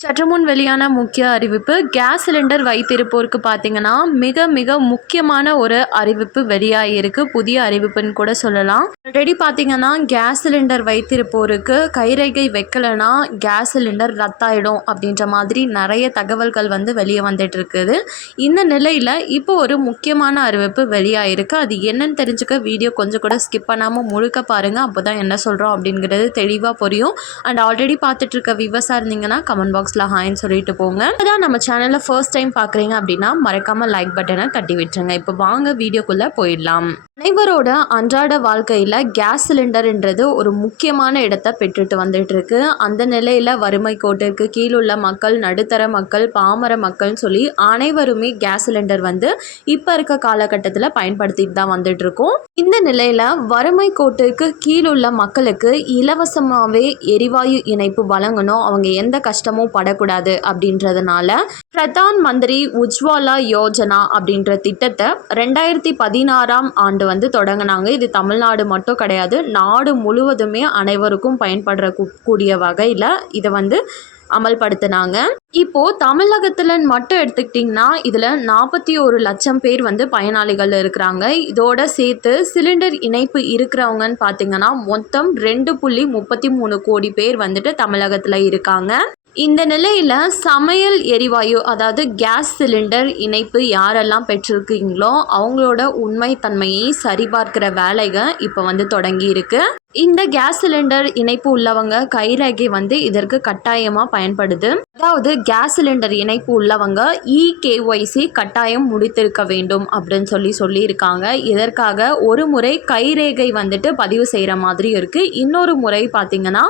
சற்று முன் வெளியான முக்கிய அறிவிப்பு கேஸ் சிலிண்டர் வைத்திருப்போருக்கு பார்த்தீங்கன்னா மிக மிக முக்கியமான ஒரு அறிவிப்பு வெளியாகிருக்கு புதிய அறிவிப்புன்னு கூட சொல்லலாம். ஆல்ரெடி பார்த்தீங்கன்னா கேஸ் சிலிண்டர் வைத்திருப்போருக்கு கைரேகை வைக்கலைன்னா கேஸ் சிலிண்டர் ரத்தாயிடும் அப்படின்ற மாதிரி நிறைய தகவல்கள் வந்து வெளியே வந்துட்டு இருக்குது இந்த நிலையில் இப்போ ஒரு முக்கியமான அறிவிப்பு வெளியாகிருக்கு அது என்னன்னு தெரிஞ்சுக்க வீடியோ கொஞ்சம் கூட ஸ்கிப் பண்ணாமல் முழுக்க பாருங்கள் அப்போ தான் என்ன சொல்கிறோம் அப்படிங்கிறது தெளிவாக புரியும். அண்ட் ஆல்ரெடி பார்த்துட்டு இருக்க விவசாய இருந்தீங்கன்னா கமெண்ட் பாக்ஸில் ஹாய்ன்னு சொல்லிட்டு போங்க. அதான் நம்ம சேனலில் ஃபர்ஸ்ட் டைம் பார்க்குறீங்க அப்படின்னா மறக்காமல் லைக் பட்டனை தட்டி விட்டுருங்க. இப்போ வாங்க வீடியோக்குள்ளே போயிடலாம். அனைவரோட அன்றாட வாழ்க்கையில் கேஸ் சிலிண்டர்ன்றது ஒரு முக்கியமான இடத்தை பெற்றுட்டு வந்துட்டு இருக்கு அந்த நிலையில் வறுமை கோட்டிற்கு கீழுள்ள மக்கள் நடுத்தர மக்கள் பாமர மக்கள்னு சொல்லி அனைவருமே கேஸ் சிலிண்டர் வந்து இப்போ இருக்க காலகட்டத்தில் பயன்படுத்திட்டு தான் வந்துட்டு இருக்கோம் இந்த நிலையில் வறுமை கோட்டிற்கு கீழுள்ள மக்களுக்கு இலவசமாகவே எரிவாயு இணைப்பு வழங்கணும். அவங்க எந்த கஷ்டமும் படக்கூடாது அப்படின்றதுனால பிரதான் மந்திரி உஜ்வாலா யோஜனா அப்படின்ற திட்டத்தை ரெண்டாயிரத்தி பதினாறாம் ஆண்டு வந்து தொடங்கினாங்க. இது தமிழ்நாடு மட்டும் மட்டும் கிடையாது. நாடு முழுவதுமே அனைவருக்கும் பயன்படுற கூடிய வகையில் இதை வந்து அமல்படுத்தினாங்க. இப்போ தமிழகத்துல மட்டும் எடுத்துக்கிட்டிங்கன்னா இதில் நாற்பத்தி ஒரு லட்சம் பேர் வந்து பயனாளிகள் இருக்கிறாங்க. இதோட சேர்த்து சிலிண்டர் இணைப்பு இருக்கிறவங்கன்னு பார்த்தீங்கன்னா மொத்தம் ரெண்டு புள்ளி முப்பத்தி மூணு கோடி பேர் வந்துட்டு தமிழகத்தில் இருக்காங்க. இந்த நிலையில் சமையல் எரிவாயு அதாவது கேஸ் சிலிண்டர் இணைப்பு யாரெல்லாம் பெற்றிருக்கீங்களோ அவங்களோட உண்மை தன்மையை சரிபார்க்கிற வேலைகள் இப்போ வந்து தொடங்கி இருக்கு. இந்த கேஸ் சிலிண்டர் இணைப்பு உள்ளவங்க கைரேகை வந்து இதற்கு கட்டாயமாக பயன்படுது. அதாவது கேஸ் சிலிண்டர் இணைப்பு உள்ளவங்க இகேஒய்சி கட்டாயம் முடித்திருக்க வேண்டும் அப்படின்னு சொல்லி சொல்லியிருக்காங்க. இதற்காக ஒரு முறை கைரேகை வந்துட்டு பதிவு செய்கிற மாதிரி இருக்குது இன்னொரு முறை பார்த்திங்கன்னா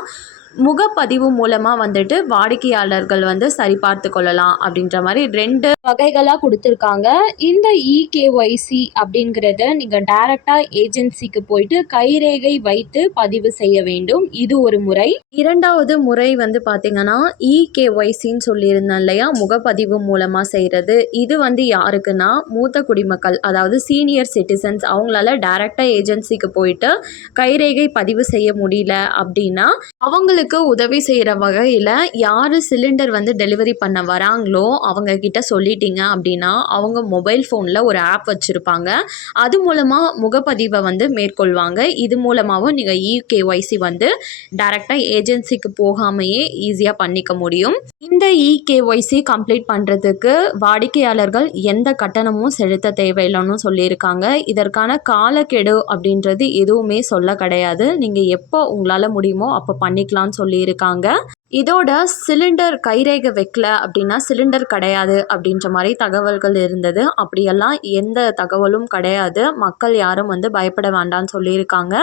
முகப்பதிவு மூலமாக வந்துட்டு வாடிக்கையாளர்கள் வந்து சரிபார்த்து கொள்ளலாம் அப்படின்ற மாதிரி ரெண்டு வகைகளாக கொடுத்துருக்காங்க. இந்த இகேஒய்சி அப்படிங்கிறத நீங்கள் டைரெக்டாக ஏஜென்சிக்கு போயிட்டு கைரேகை வைத்து பதிவு செய்ய வேண்டும். இது ஒரு முறை. இரண்டாவது முறை வந்து பார்த்தீங்கன்னா இகேஒய்சின்னு சொல்லியிருந்தேன் இல்லையா? முகப்பதிவு மூலமாக செய்கிறது இது வந்து யாருக்குன்னா மூத்த குடிமக்கள் அதாவது சீனியர் சிட்டிசன்ஸ் அவங்களால டைரெக்டாக ஏஜென்சிக்கு போயிட்டு கைரேகை பதிவு செய்ய முடியல அப்படின்னா அவங்களுக்கு உதவி செய்கிற வகையில் யார் சிலிண்டர் வந்து டெலிவரி பண்ண வராங்களோ அவங்க கிட்ட சொல்லிட்டீங்க அப்படின்னா அவங்க மொபைல் ஃபோனில் ஒரு ஆப் வச்சுருப்பாங்க. அது மூலமாக முகப்பதிவை வந்து மேற்கொள்வாங்க. இது மூலமாகவும் நீங்கள் இகேஒய்சி வந்து டைரெக்டாக ஏஜென்சிக்கு போகாமையே ஈஸியாக பண்ணிக்க முடியும். இந்த இகேஒய்சி கம்ப்ளீட் பண்ணுறதுக்கு வாடிக்கையாளர்கள் எந்த கட்டணமும் செலுத்த தேவையில்லைன்னு சொல்லியிருக்காங்க. இதற்கான காலக்கெடு அப்படின்றது எதுவுமே சொல்ல கிடையாது. நீங்கள் எப்போ உங்களால் முடியுமோ அப்போ பண்ணிக்கலாம்னு சொல்லியிருக்காங்க. இதோட சிலிண்டர் கைரேகை வைக்கல அப்படின்னா சிலிண்டர் கிடையாது அப்படின்ற மாதிரி தகவல்கள் இருந்தது. அப்படியெல்லாம் எந்த தகவலும் கிடையாது. மக்கள் யாரும் வந்து பயப்பட வேண்டாம்னு சொல்லியிருக்காங்க.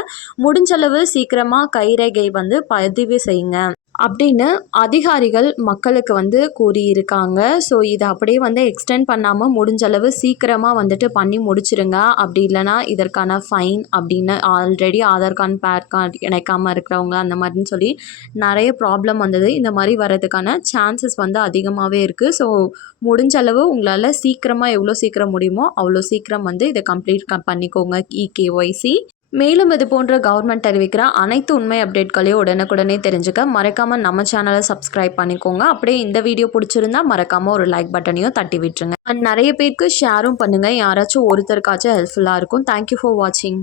முடிஞ்சளவு சீக்கிரமாக கைரேகை வந்து பதிவு செய்யுங்க. அப்படின்னு அதிகாரிகள் மக்களுக்கு வந்து கூறியிருக்காங்க. ஸோ இதை அப்படியே வந்து எக்ஸ்டெண்ட் பண்ணாமல் முடிஞ்சளவு சீக்கிரமாக வந்துட்டு பண்ணி முடிச்சிருங்க. அப்படி இல்லைன்னா இதற்கான ஃபைன் அப்படின்னு already Aadhaar card PAN card இணைக்காமல் இருக்கிறவங்க அந்த மாதிரின்னு சொல்லி நிறைய ப்ராப்ளம் வந்தது. இந்த மாதிரி வர்றதுக்கான சான்சஸ் வந்து அதிகமாகவே இருக்குது ஸோ முடிஞ்சளவு உங்களால் சீக்கிரமாக எவ்வளோ சீக்கிரம் முடியுமோ அவ்வளோ சீக்கிரம் வந்து இதை கம்ப்ளீட் பண்ணிக்கோங்க. இகேஒய்சி மேலும் இது போன்ற கவர்மெண்ட் அறிவிக்கிற அனைத்து உண்மை அப்டேட்களையும் உடனுக்குடனே தெரிஞ்சுக்க மறக்காமல் நம்ம சேனலை சப்ஸ்கிரைப் பண்ணிக்கோங்க. அப்படியே இந்த வீடியோ பிடிச்சிருந்தா மறக்காமல் ஒரு லைக் பட்டனையும் தட்டி விட்டுருங்க. அண்ட் நிறைய பேருக்கு ஷேரும் பண்ணுங்கள் யாராச்சும் ஒருத்தருக்காச்சும் ஹெல்ப்ஃபுல்லாக இருக்கும். தேங்க்யூ ஃபார் வாட்சிங்